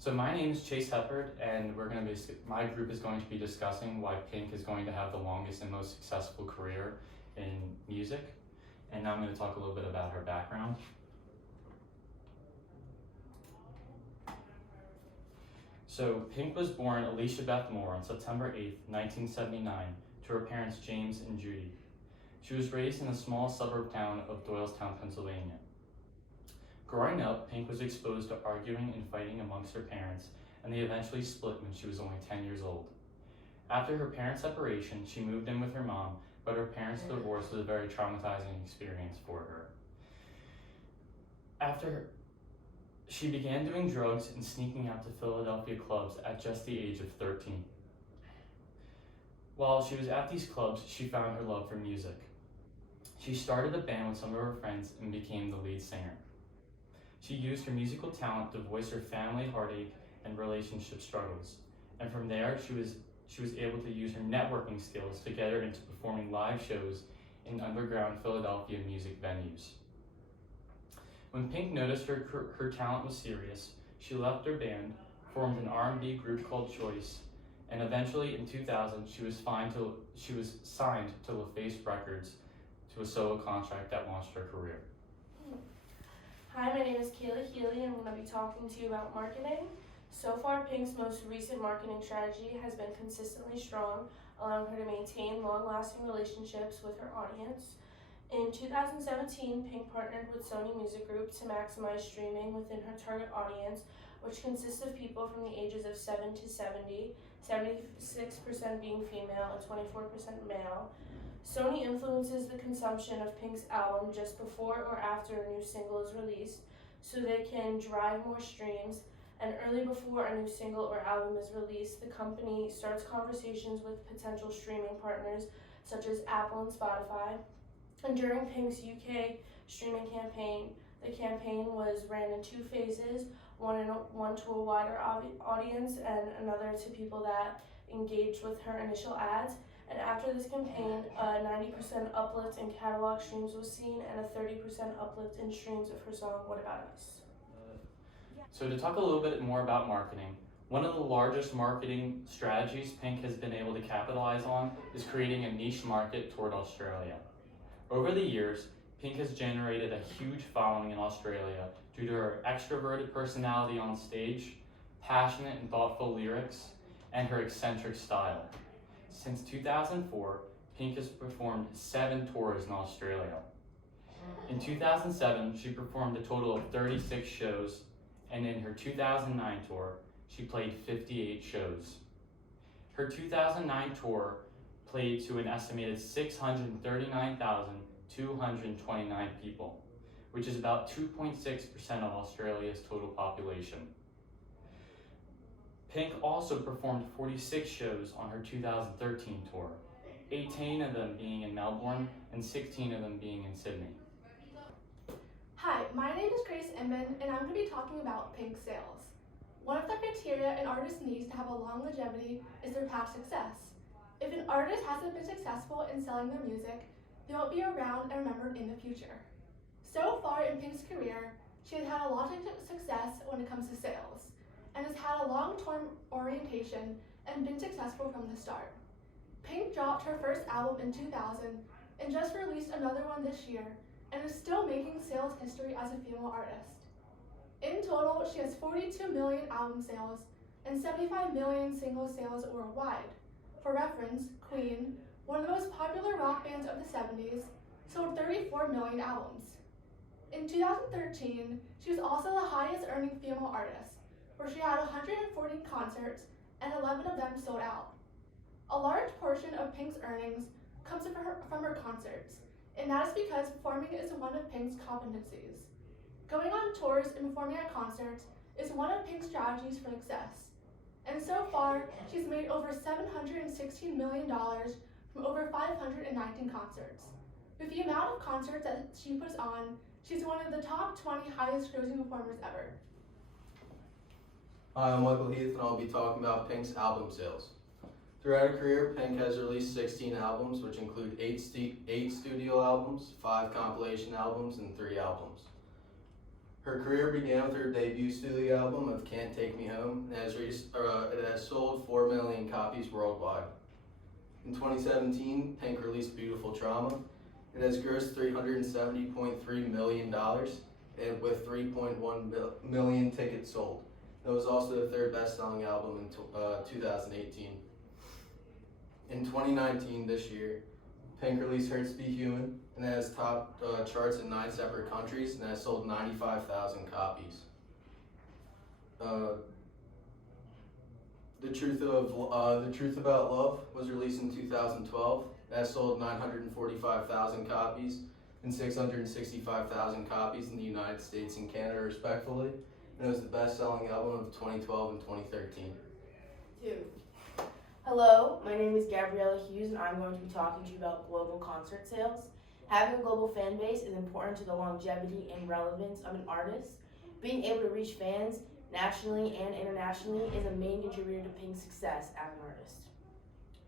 So my name is Chase Heppard, and my group is going to be discussing why Pink is going to have the longest and most successful career in music. And now I'm going to talk a little bit about her background. So Pink was born Alicia Beth Moore on September 8th, 1979, to her parents James and Judy. She was raised in the small suburb town of Doylestown, Pennsylvania. Growing up, Pink was exposed to arguing and fighting amongst her parents, and they eventually split when she was only 10 years old. After her parents' separation, she moved in with her mom, but her parents' divorce was a very traumatizing experience for her. She began doing drugs and sneaking out to Philadelphia clubs at just the age of 13. While she was at these clubs, she found her love for music. She started a band with some of her friends and became the lead singer. She used her musical talent to voice her family heartache and relationship struggles, and from there she was able to use her networking skills to get her into performing live shows in underground Philadelphia music venues. When Pink noticed her talent was serious, she left her band, formed an R&B group called Choice, and eventually in 2000 she was signed to LaFace Records to a solo contract that launched her career. Hi, my name is Kayla Healy, and I'm going to be talking to you about marketing. So far, Pink's most recent marketing strategy has been consistently strong, allowing her to maintain long-lasting relationships with her audience. In 2017, Pink partnered with Sony Music Group to maximize streaming within her target audience, which consists of people from the ages of 7 to 70, 76% being female and 24% male. Sony influences the consumption of Pink's album just before or after a new single is released, so they can drive more streams, and early before a new single or album is released, the company starts conversations with potential streaming partners such as Apple and Spotify. And during Pink's UK streaming campaign, the campaign was ran in two phases, one to a wider audience and another to people that engaged with her initial ads. And after this campaign, a 90% uplift in catalog streams was seen and a 30% uplift in streams of her song, What About Us? So to talk a little bit more about marketing, one of the largest marketing strategies Pink has been able to capitalize on is creating a niche market toward Australia. Over the years, Pink has generated a huge following in Australia due to her extroverted personality on stage, passionate and thoughtful lyrics, and her eccentric style. Since 2004, Pink has performed 7 tours in Australia. In 2007, she performed a total of 36 shows, and in her 2009 tour, she played 58 shows. Her 2009 tour played to an estimated 639,229 people, which is about 2.6% of Australia's total population. Pink also performed 46 shows on her 2013 tour, 18 of them being in Melbourne and 16 of them being in Sydney. Hi, my name is Grace Inman, and I'm going to be talking about Pink sales. One of the criteria an artist needs to have a long longevity is their past success. If an artist hasn't been successful in selling their music, they won't be around and remembered in the future. So far in Pink's career, she has had a lot of success when it comes to sales, and has had a long-term orientation and been successful from the start. Pink dropped her first album in 2000 and just released another one this year, and is still making sales history as a female artist. In total, she has 42 million album sales and 75 million single sales worldwide. For reference, Queen, one of the most popular rock bands of the 70s, sold 34 million albums. In 2013, she was also the highest earning female artist, where she had 140 concerts and 11 of them sold out. A large portion of Pink's earnings comes from her concerts, and that is because performing is one of Pink's competencies. Going on tours and performing at concerts is one of Pink's strategies for success. And so far, she's made over $716 million from over 519 concerts. With the amount of concerts that she puts on, she's one of the top 20 highest grossing performers ever. Hi, I'm Michael Heath, and I'll be talking about Pink's album sales. Throughout her career, Pink has released 16 albums, which include 8 studio albums, 5 compilation albums, and 3 albums. Her career began with her debut studio album of Can't Take Me Home, and it has sold 4 million copies worldwide. In 2017, Pink released Beautiful Trauma. It has grossed $370.3 million and with 3.1 million tickets sold. It was also the third best-selling album in 2018. In 2019, this year, Pink released Hurts Be Human, and it has topped charts in 9 separate countries and has sold 95,000 copies. The Truth About Love was released in 2012. It has sold 945,000 copies and 665,000 copies in the United States and Canada, respectively. And it was the best-selling album of 2012 and 2013. 2. Hello, my name is Gabriella Hughes, and I'm going to be talking to you about global concert sales. Having a global fan base is important to the longevity and relevance of an artist. Being able to reach fans nationally and internationally is a main contributor to Pink's success as an artist.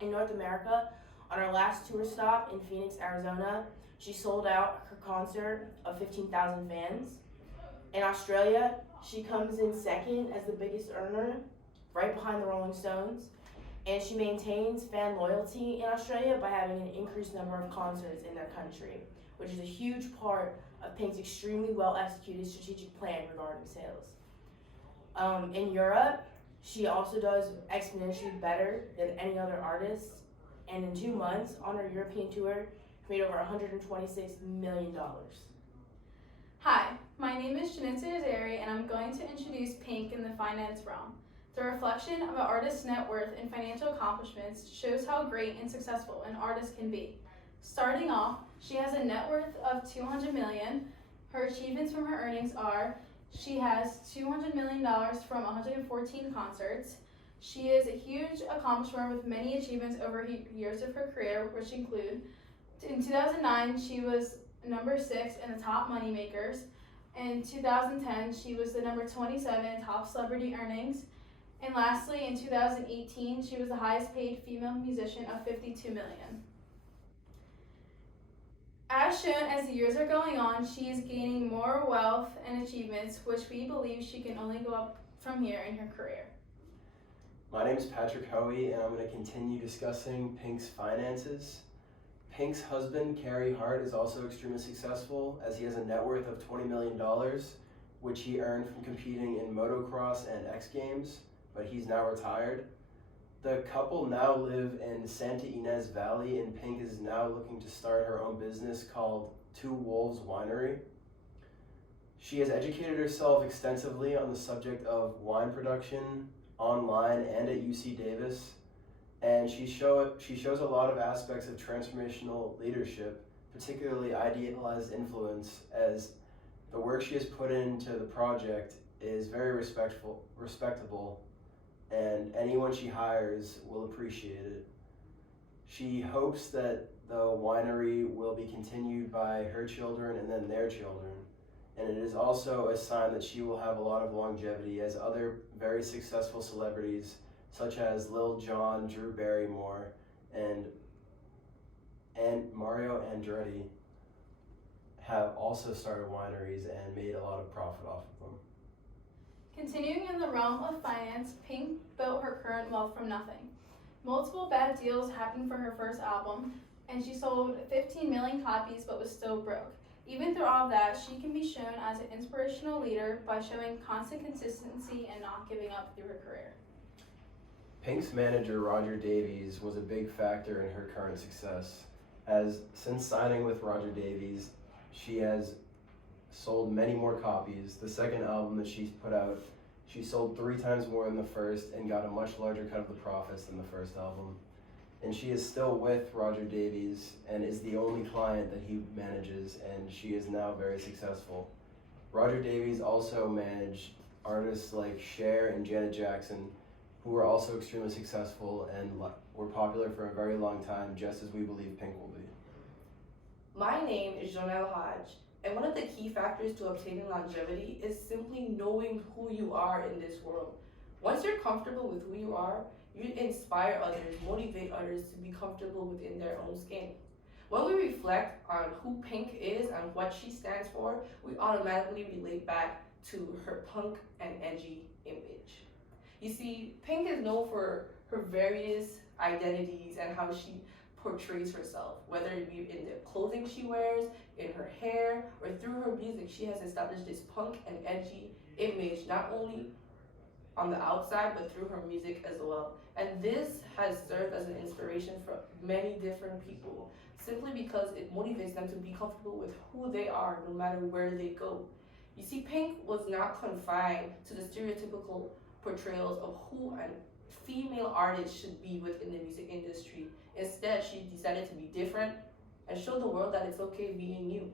In North America, on our last tour stop in Phoenix, Arizona, she sold out her concert of 15,000 fans. In Australia, she comes in second as the biggest earner, right behind the Rolling Stones. And she maintains fan loyalty in Australia by having an increased number of concerts in their country, which is a huge part of Pink's extremely well-executed strategic plan regarding sales. In Europe, she also does exponentially better than any other artist, and in 2 months on her European tour, made over $126 million. Hi, my name is Janitza Azari, and I'm going to introduce Pink in the finance realm. The reflection of an artist's net worth and financial accomplishments shows how great and successful an artist can be. Starting off, she has a net worth of $200 million. Her achievements from her earnings are: she has $200 million from 114 concerts. She is a huge accomplishment with many achievements over years of her career, which include: in 2009, she was number 6 in the top moneymakers. In 2010, she was the number 27 in top celebrity earnings. And lastly, in 2018, she was the highest paid female musician of $52 million. As shown as the years are going on, she is gaining more wealth and achievements, which we believe she can only go up from here in her career. My name is Patrick Hoey, and I'm going to continue discussing Pink's finances. Pink's husband, Carey Hart, is also extremely successful, as he has a net worth of $20 million, which he earned from competing in motocross and X Games, but he's now retired. The couple now live in Santa Ynez Valley, and Pink is now looking to start her own business called Two Wolves Winery. She has educated herself extensively on the subject of wine production online and at UC Davis, and she shows a lot of aspects of transformational leadership, particularly idealized influence, as the work she has put into the project is very respectable, and anyone she hires will appreciate it. She hopes that the winery will be continued by her children and then their children, and it is also a sign that she will have a lot of longevity, as other very successful celebrities such as Lil Jon, Drew Barrymore, and Mario Andretti have also started wineries and made a lot of profit off of them. Continuing in the realm of finance, Pink built her current wealth from nothing. Multiple bad deals happened for her first album, and she sold 15 million copies but was still broke. Even through all of that, she can be shown as an inspirational leader by showing constant consistency and not giving up through her career. Pink's manager, Roger Davies, was a big factor in her current success, as since signing with Roger Davies, she has sold many more copies. The second album that she's put out, she sold 3 times more than the first and got a much larger cut of the profits than the first album. And she is still with Roger Davies and is the only client that he manages, and she is now very successful. Roger Davies also managed artists like Cher and Janet Jackson, who were also extremely successful and were popular for a very long time, just as we believe Pink will be. My name is Jonelle Hodge, and one of the key factors to obtaining longevity is simply knowing who you are in this world. Once you're comfortable with who you are, you inspire others, motivate others to be comfortable within their own skin. When we reflect on who Pink is and what she stands for, we automatically relate back to her punk and edgy image. You see, Pink is known for her various identities and how she portrays herself, whether it be in the clothing she wears, in her hair, or through her music. She has established this punk and edgy image, not only on the outside, but through her music as well. And this has served as an inspiration for many different people, simply because it motivates them to be comfortable with who they are, no matter where they go. You see, Pink was not confined to the stereotypical portrayals of who a female artist should be within the music industry. Instead, she decided to be different and show the world that it's okay being you.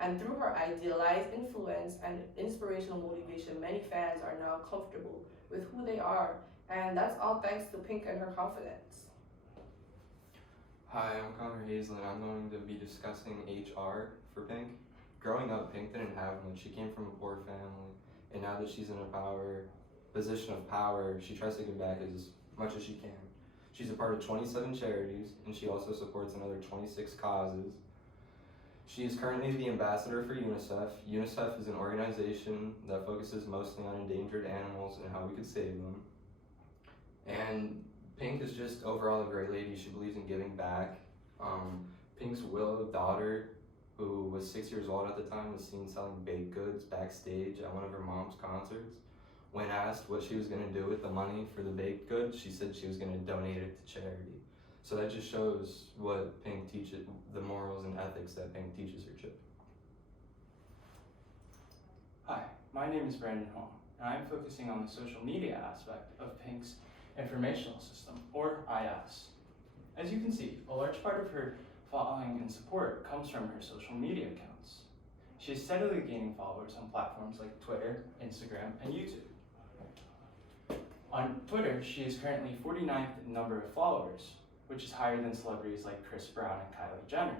And through her idealized influence and inspirational motivation, many fans are now comfortable with who they are. And that's all thanks to Pink and her confidence. Hi, I'm Connor Hazel, and I'm going to be discussing HR for Pink. Growing up, Pink didn't have much. She came from a poor family, and now that she's in a position of power, she tries to give back as much as she can. She's a part of 27 charities, and she also supports another 26 causes. She is currently the ambassador for UNICEF. UNICEF is an organization that focuses mostly on endangered animals and how we could save them. And Pink is just overall a great lady. She believes in giving back. Pink's willow daughter, who was 6 years old at the time, was seen selling baked goods backstage at one of her mom's concerts. When asked what she was going to do with the money for the baked goods, she said she was going to donate it to charity. So that just shows what Pink teaches, the morals and ethics that Pink teaches her children. Hi, my name is Brandon Hong, and I'm focusing on the social media aspect of Pink's informational system, or IS. As you can see, a large part of her following and support comes from her social media accounts. She is steadily gaining followers on platforms like Twitter, Instagram, and YouTube. On Twitter, she is currently 49th in number of followers, which is higher than celebrities like Chris Brown and Kylie Jenner.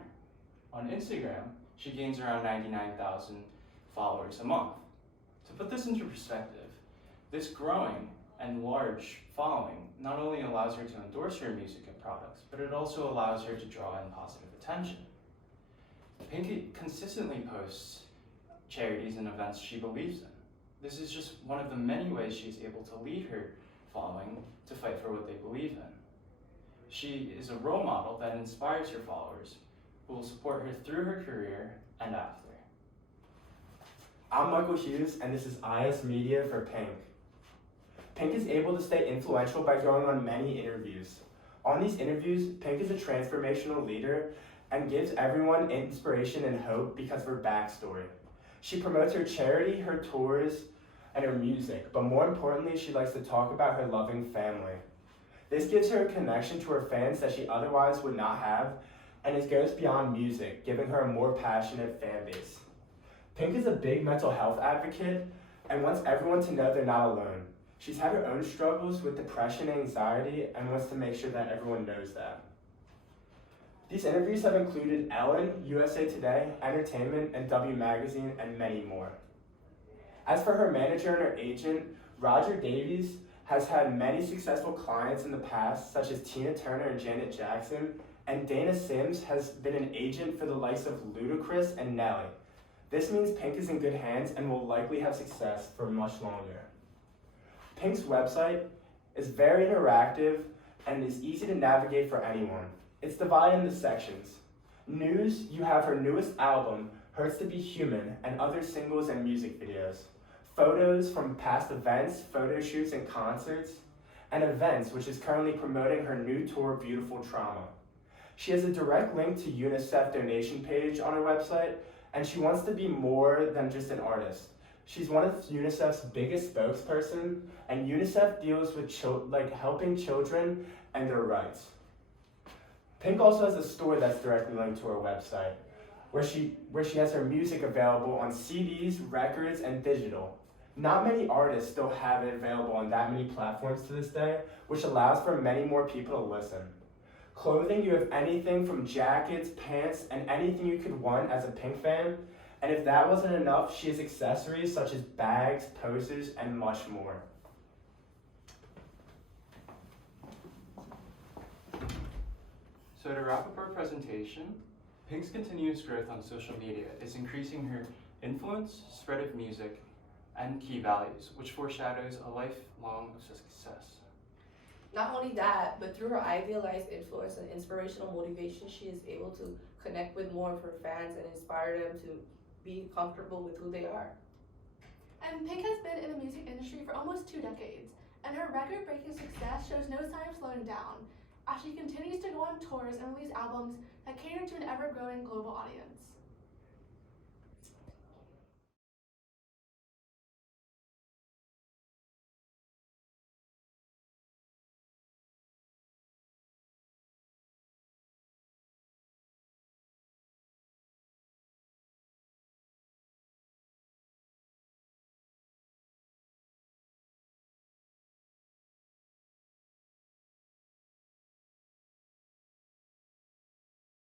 On Instagram, she gains around 99,000 followers a month. To put this into perspective, this growing and large following not only allows her to endorse her music and products, but it also allows her to draw in positive attention. Pink consistently posts charities and events she believes in. This is just one of the many ways she is able to lead her following to fight for what they believe in. She is a role model that inspires her followers, who will support her through her career and after. I'm Michael Hughes, and this is IS Media for Pink. Pink is able to stay influential by going on many interviews. On these interviews, Pink is a transformational leader and gives everyone inspiration and hope because of her backstory. She promotes her charity, her tours, and her music, but more importantly, she likes to talk about her loving family. This gives her a connection to her fans that she otherwise would not have, and it goes beyond music, giving her a more passionate fan base. Pink is a big mental health advocate and wants everyone to know they're not alone. She's had her own struggles with depression and anxiety and wants to make sure that everyone knows that. These interviews have included Ellen, USA Today, Entertainment, and W Magazine, and many more. As for her manager and her agent, Roger Davies has had many successful clients in the past, such as Tina Turner and Janet Jackson, and Dana Sims has been an agent for the likes of Ludacris and Nelly. This means Pink is in good hands and will likely have success for much longer. Pink's website is very interactive and is easy to navigate for anyone. It's divided into sections. News, you have her newest album, Hurts to Be Human, and other singles and music videos. Photos from past events, photo shoots, and concerts. And events, which is currently promoting her new tour, Beautiful Trauma. She has a direct link to UNICEF donation page on her website, and she wants to be more than just an artist. She's one of UNICEF's biggest spokesperson, and UNICEF deals with helping children and their rights. Pink also has a store that's directly linked to her website, where she has her music available on CDs, records, and digital. Not many artists still have it available on that many platforms to this day, which allows for many more people to listen. Clothing, you have anything from jackets, pants, and anything you could want as a Pink fan. And if that wasn't enough, she has accessories such as bags, posters, and much more. So to wrap up our presentation, Pink's continuous growth on social media is increasing her influence, spread of music, and key values, which foreshadows a lifelong success. Not only that, but through her idealized influence and inspirational motivation, she is able to connect with more of her fans and inspire them to be comfortable with who they are. And Pink has been in the music industry for almost 2 decades, and her record-breaking success shows no sign of slowing down, as she continues to go on tours and release albums that cater to an ever-growing global audience.